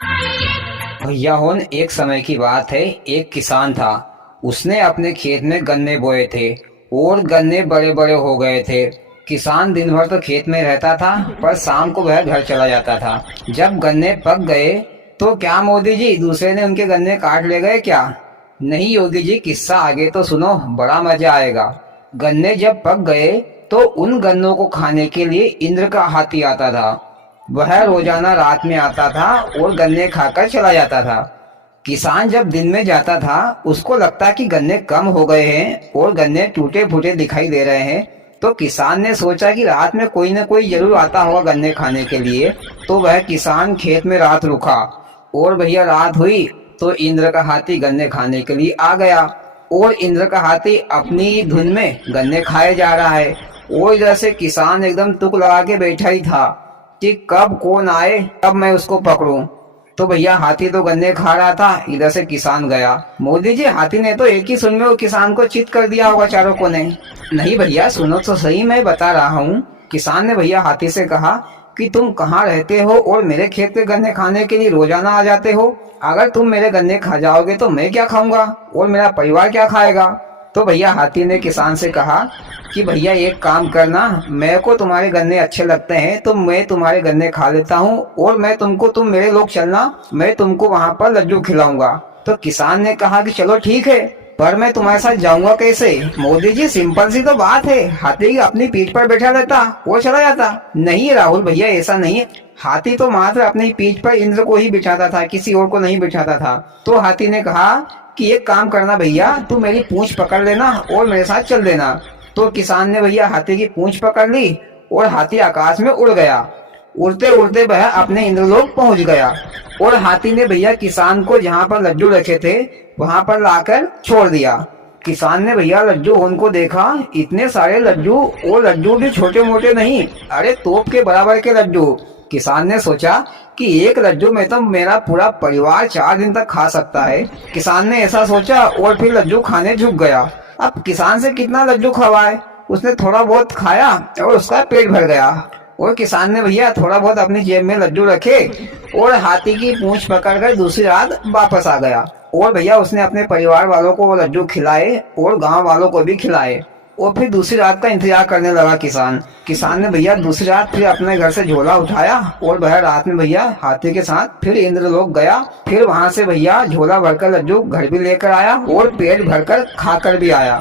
भैया होन एक समय की बात है। एक किसान था। उसने अपने खेत में गन्ने बोए थे और गन्ने बड़े बड़े हो गए थे। किसान दिन भर तो खेत में रहता था, पर शाम को वह घर चला जाता था। जब गन्ने पक गए तो क्या मोदी जी, दूसरे ने उनके गन्ने काट ले गए क्या? नहीं योगी जी, किस्सा आगे तो सुनो, बड़ा मजा आएगा। गन्ने जब पक गए तो उन गन्नों को खाने के लिए इंद्र का हाथी आता था। वह रोजाना रात में आता था और गन्ने खाकर चला जाता था। किसान जब दिन में जाता था, उसको लगता कि गन्ने कम हो गए हैं और गन्ने टूटे फूटे दिखाई दे रहे हैं। तो किसान ने सोचा कि रात में कोई न कोई जरूर आता होगा गन्ने खाने के लिए। तो वह किसान खेत में रात रुका और भैया रात हुई तो इंद्र का हाथी गन्ने खाने के लिए आ गया। और इंद्र का हाथी अपनी धुन में गन्ने खाए जा रहा है और इधर से किसान एकदम तुक लगा के बैठा ही था कि कब कौन आए, कब मैं उसको पकड़ूं। तो भैया हाथी तो गन्ने खा रहा था, इधर से किसान गया। मोदी जी, हाथी ने तो एक ही सुन में वो किसान को चित कर दिया होगा चारों कोने। नहीं भैया, सुनो तो सही, मैं बता रहा हूँ। किसान ने भैया हाथी से कहा कि तुम कहाँ रहते हो और मेरे खेत के गन्ने खाने के लिए रोजाना आ जाते हो? अगर तुम मेरे गन्ने खा जाओगे तो मैं क्या खाऊंगा और मेरा परिवार क्या खाएगा? तो भैया हाथी ने किसान से कहा कि भैया एक काम करना, मेरे को तुम्हारे गन्ने अच्छे लगते हैं तो मैं तुम्हारे गन्ने खा लेता हूँ और मैं तुमको, तुम मेरे लोग चलना, मैं तुमको वहाँ पर लड्डू खिलाऊंगा। तो किसान ने कहा कि चलो ठीक है, पर मैं तुम्हारे साथ जाऊंगा कैसे? मोदी जी, सिंपल सी तो बात है, हाथी अपनी पीठ पर बैठा रहता, वो चला जाता। नहीं राहुल भैया, ऐसा नहीं है। हाथी तो मात्र अपनी पीठ पर इंद्र को ही बिठाता था, किसी और को नहीं बिठाता था। तो हाथी ने कहा कि एक काम करना भैया, तू मेरी पूंछ पकड़ लेना और मेरे साथ चल देना। तो किसान ने भैया हाथी की पूंछ पकड़ ली और हाथी आकाश में उड़ गया। उड़ते उड़ते वह अपने इंद्रलोक पहुंच गया और हाथी ने भैया किसान को जहाँ पर लड्डू रखे थे वहां पर लाकर छोड़ दिया। किसान ने भैया लड्डू उनको देखा, इतने सारे लड्डू, और लड्डू भी छोटे मोटे नहीं, अरे तोप के बराबर के लड्डू। किसान ने सोचा कि एक लड्डू में तो मेरा पूरा परिवार 4 दिन तक खा सकता है। किसान ने ऐसा सोचा और फिर लड्डू खाने झुक गया। अब किसान से कितना लड्डू खवाए, उसने थोड़ा बहुत खाया और उसका पेट भर गया। और किसान ने भैया थोड़ा बहुत अपनी जेब में लड्डू रखे और हाथी की पूंछ पकड़कर दूसरी रात वापस आ गया। और भैया उसने अपने परिवार वालों को वो लड्डू खिलाए और गांव वालों को भी खिलाए। और फिर दूसरी रात का इंतजार करने लगा किसान। किसान ने भैया दूसरी रात फिर अपने घर से झोला उठाया और वह रात में भैया हाथी के साथ फिर इंद्रलोक गया। फिर वहां से भैया झोला भरकर लड्डू घर भी लेकर आया और पेट भरकर खाकर भी आया।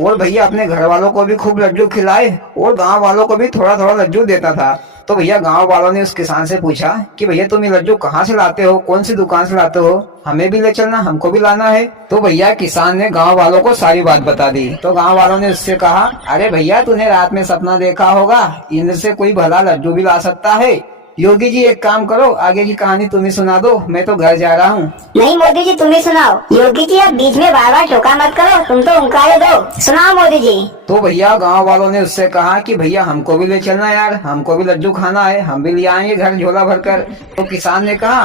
और भैया अपने घर वालों को भी खूब लड्डू खिलाए और गांव वालों को भी थोड़ा थोड़ा लड्डू देता था। तो भैया गांव वालों ने उस किसान से पूछा कि भैया तुम ये लड्डू कहाँ से लाते हो, कौन सी दुकान से लाते हो, हमें भी ले चलना, हमको भी लाना है। तो भैया किसान ने गांव वालों को सारी बात बता दी। तो गांव वालों ने उससे कहा, अरे भैया तूने रात में सपना देखा होगा, इंद्र से कोई भला लड्डू भी ला सकता है। योगी जी एक काम करो, आगे की कहानी तुम ही सुना दो, मैं तो घर जा रहा हूँ। नहीं मोदी जी, तुम ही सुनाओ। योगी जी, अब बीच में बार बार टोका मत करो, तुम तो उंकारे दो, सुनाओ मोदी जी। तो भैया गांव वालों ने उससे कहा कि भैया हमको भी ले चलना यार, हमको भी लड्डू खाना है, हम भी ले आएंगे घर झोला भरकर। तो किसान ने कहा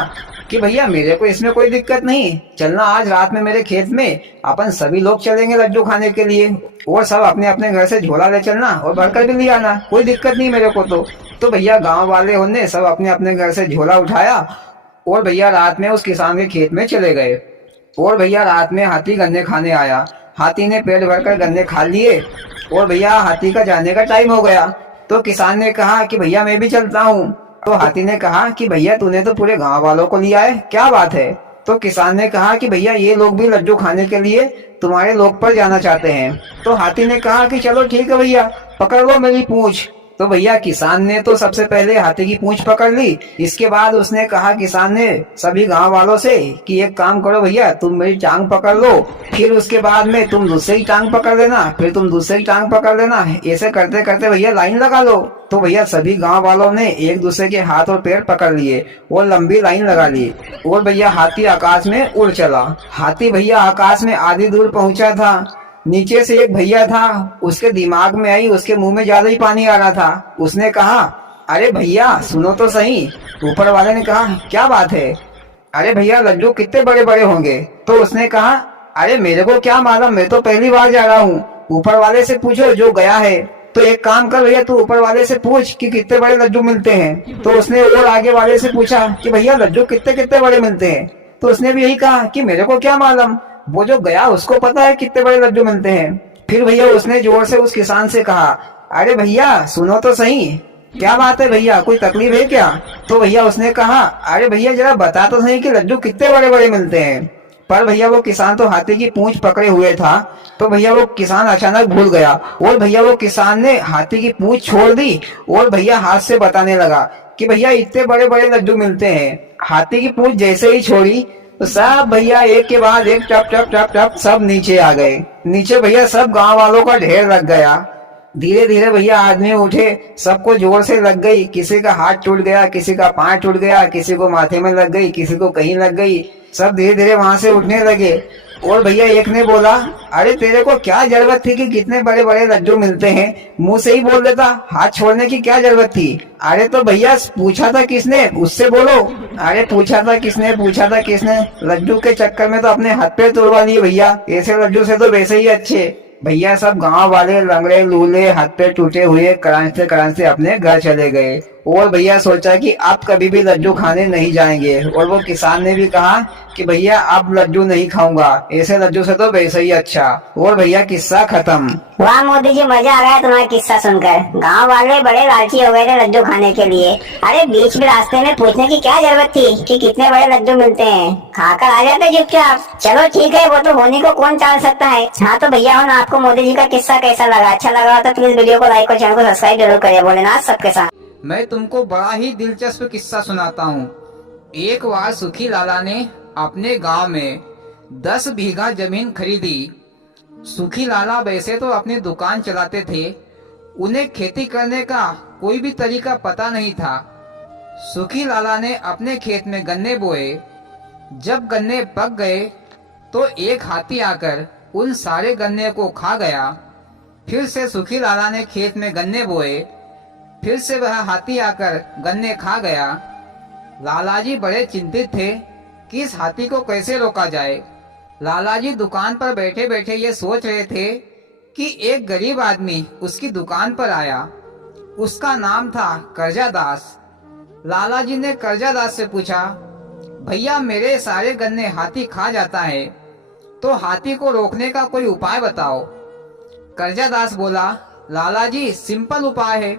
कि भैया मेरे को इसमें कोई दिक्कत नहीं, चलना आज रात में मेरे खेत में, अपन सभी लोग चलेंगे लड्डू खाने के लिए और सब अपने अपने घर से झोला ले चलना और भरकर भी ले आना, कोई दिक्कत नहीं मेरे को। तो भैया गांव वाले होने सब अपने अपने घर से झोला उठाया और भैया रात में उस किसान के खेत में चले गए। और भैया रात में हाथी गन्ने खाने आया। हाथी ने पेट भरकर गन्ने खा लिए और भैया हाथी का जाने का टाइम हो गया। तो किसान ने कहा कि भैया मैं भी चलता हूँ। तो हाथी ने कहा कि भैया तूने तो पूरे गांव वालों को लिया है, क्या बात है? तो किसान ने कहा कि भैया ये लोग भी लड्डू खाने के लिए तुम्हारे लोग पर जाना चाहते हैं। तो हाथी ने कहा कि चलो ठीक है भैया, पकड़ लो मेरी पूंछ। तो भैया किसान ने तो सबसे पहले हाथी की पूंछ पकड़ ली। इसके बाद उसने कहा किसान ने सभी गांव वालों से कि एक काम करो भैया, तुम मेरी टांग पकड़ लो, फिर उसके बाद में तुम दूसरे की टांग पकड़ लेना, फिर तुम दूसरे की टांग पकड़ लेना, ऐसे करते करते भैया लाइन लगा लो। तो भैया सभी गांव वालों ने एक दूसरे के हाथ और पैर पकड़ लिए और लंबी लाइन लगा ली और भैया हाथी आकाश में उड़ चला। हाथी भैया आकाश में आधी दूर पहुंचा था। नीचे से एक भैया था, उसके दिमाग में आई, उसके मुंह में ज्यादा ही पानी आ रहा था। उसने कहा, अरे भैया सुनो तो सही। ऊपर वाले ने कहा, क्या बात है? अरे भैया लड्डू कितने बड़े बड़े होंगे? तो उसने कहा, अरे मेरे को क्या मालूम, मैं तो पहली बार जा रहा हूँ, ऊपर वाले से पूछो जो गया है। तो एक काम कर भैया, तू ऊपर वाले से पूछ कि कितने बड़े लड्डू मिलते हैं। तो उसने और आगे वाले से पूछा कि भैया लड्डू कितने कितने बड़े मिलते हैं। तो उसने भी यही कहा कि मेरे को क्या मालूम, वो जो गया उसको पता है कितने बड़े लड्डू मिलते हैं। फिर भैया उसने जोर से उस किसान से कहा, अरे भैया सुनो तो सही, क्या बात है भैया, कोई तकलीफ है क्या? तो भैया उसने कहा, अरे भैया जरा बता तो सही कि लड्डू कितने बड़े बड़े मिलते हैं। पर भैया वो किसान तो हाथी की पूंछ पकड़े हुए था। तो भैया वो किसान अचानक भूल गया और भैया वो किसान ने हाथी की पूंछ छोड़ दी और भैया हाथ से बताने लगा कि भैया इतने बड़े बड़े लड्डू मिलते हैं। हाथी की पूंछ जैसे ही छोड़ी तो सब भैया एक के बाद एक टप टप टप टप सब नीचे आ गए। नीचे भैया सब गांव वालों का ढेर लग गया। धीरे धीरे भैया आदमी उठे, सबको जोर से लग गई, किसी का हाथ टूट गया, किसी का पांव टूट गया, किसी को माथे में लग गई, किसी को कहीं लग गई। सब धीरे धीरे वहां से उठने लगे और भैया एक ने बोला, अरे तेरे को क्या जरूरत थी कि कितने बड़े बड़े लड्डू मिलते हैं, मुंह से ही बोल देता, हाथ छोड़ने की क्या जरूरत थी? अरे तो भैया पूछा था किसने, उससे बोलो। अरे पूछा था किसने, लड्डू के चक्कर में तो अपने हाथ पैर तोड़वा लिए भैया, ऐसे लड्डू से तो वैसे ही अच्छे। भैया सब गांव वाले लंगड़े लूले हाथ पैर टूटे हुए करांचते अपने घर चले गए और भैया सोचा कि अब कभी भी लड्डू खाने नहीं जाएंगे। और वो किसान ने भी कहा कि भैया अब लड्डू नहीं खाऊंगा, ऐसे लड्डू से तो वैसे ही अच्छा। और भैया किस्सा खत्म। वाह मोदी जी, मजा आ गया तुम्हारा किस्सा सुनकर। गांव वाले बड़े लालची हो गए थे लड्डू खाने के लिए। अरे बीच में रास्ते में पूछने की क्या जरूरत थी कि कितने बड़े लड्डू मिलते हैं, खाकर आ जाते चुपचाप। चलो ठीक है, वो तो होने को कौन टाल सकता है। हाँ तो भैया आपको मोदी जी का किस्सा कैसा लगा? अच्छा लगा तो प्लीज वीडियो को लाइक और चैनल को सब्सक्राइब जरूर करिए। भोलेनाथ सबके साथ। मैं तुमको बड़ा ही दिलचस्प किस्सा सुनाता हूँ। एक बार सुखी लाला ने अपने गांव में 10 बीघा जमीन खरीदी। सुखी लाला वैसे तो अपनी दुकान चलाते थे, उन्हें खेती करने का कोई भी तरीका पता नहीं था। सुखी लाला ने अपने खेत में गन्ने बोए। जब गन्ने पक गए तो एक हाथी आकर उन सारे गन्ने को खा गया। फिर से सुखी लाला ने खेत में गन्ने बोए, फिर से वह हाथी आकर गन्ने खा गया। लालाजी बड़े चिंतित थे कि इस हाथी को कैसे रोका जाए। लालाजी दुकान पर बैठे बैठे ये सोच रहे थे कि एक गरीब आदमी उसकी दुकान पर आया। उसका नाम था कर्जादास। लालाजी ने कर्जादास से पूछा, भैया मेरे सारे गन्ने हाथी खा जाता है, तो हाथी को रोकने का कोई उपाय बताओ। कर्जादास बोला, लालाजी सिंपल उपाय है,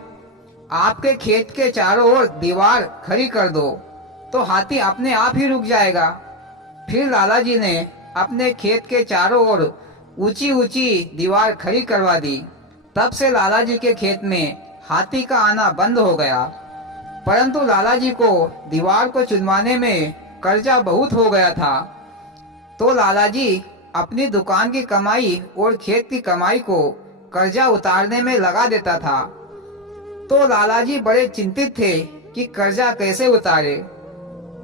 आपके खेत के चारों ओर दीवार खड़ी कर दो तो हाथी अपने आप ही रुक जाएगा। फिर लालाजी ने अपने खेत के चारों ओर ऊंची ऊंची दीवार खड़ी करवा दी। तब से लालाजी के खेत में हाथी का आना बंद हो गया। परंतु लालाजी को दीवार को चुनवाने में कर्जा बहुत हो गया था, तो लालाजी अपनी दुकान की कमाई और खेत की कमाई को कर्जा उतारने में लगा देता था। तो लालाजी बड़े चिंतित थे कि कर्जा कैसे उतारे।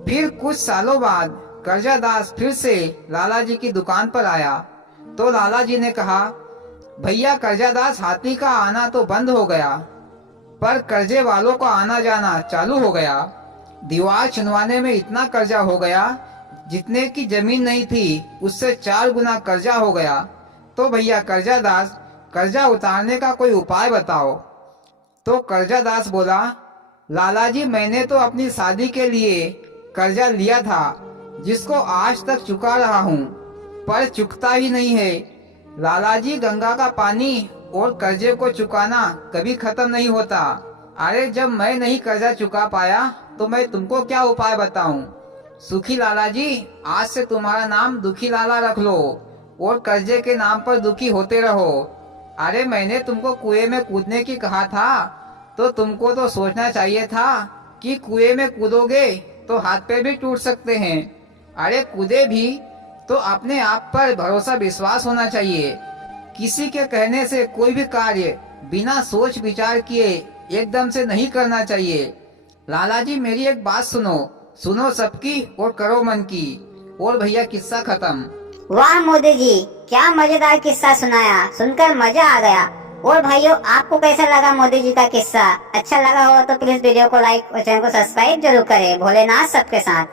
फिर कुछ सालों बाद कर्जादास फिर से लालाजी की दुकान पर आया तो लालाजी ने कहा, भैया कर्जादास हाथी का आना तो बंद हो गया, पर कर्जे वालों का आना जाना चालू हो गया। दीवार चुनवाने में इतना कर्जा हो गया, जितने की जमीन नहीं थी उससे 4 गुना कर्जा हो गया। तो भैया कर्जादास कर्जा उतारने का कोई उपाय बताओ। तो कर्जादास बोला, लालाजी मैंने तो अपनी शादी के लिए कर्जा लिया था, जिसको आज तक चुका रहा हूँ, पर चुकता ही नहीं है। लालाजी गंगा का पानी और कर्जे को चुकाना कभी खत्म नहीं होता। अरे जब मैं नहीं कर्जा चुका पाया तो मैं तुमको क्या उपाय बताऊं। सुखी लालाजी, आज से तुम्हारा नाम दुखी लाला रख लो और कर्जे के नाम पर दुखी होते रहो। अरे मैंने तुमको कुएं में कूदने की कहा था, तो तुमको तो सोचना चाहिए था कि कुएं में कूदोगे तो हाथ पैर भी टूट सकते हैं। अरे कूदे भी तो अपने आप पर भरोसा विश्वास होना चाहिए। किसी के कहने से कोई भी कार्य बिना सोच विचार किए एकदम से नहीं करना चाहिए। लालाजी मेरी एक बात सुनो सबकी और करो मन की। और भैया किस्सा खत्म। वाह मोदी जी, क्या मजेदार किस्सा सुनाया, सुनकर मजा आ गया। और भाइयों आपको कैसा लगा मोदी जी का किस्सा? अच्छा लगा हो तो प्लीज वीडियो को लाइक और चैनल को सब्सक्राइब जरूर करें। भोलेनाथ सबके साथ।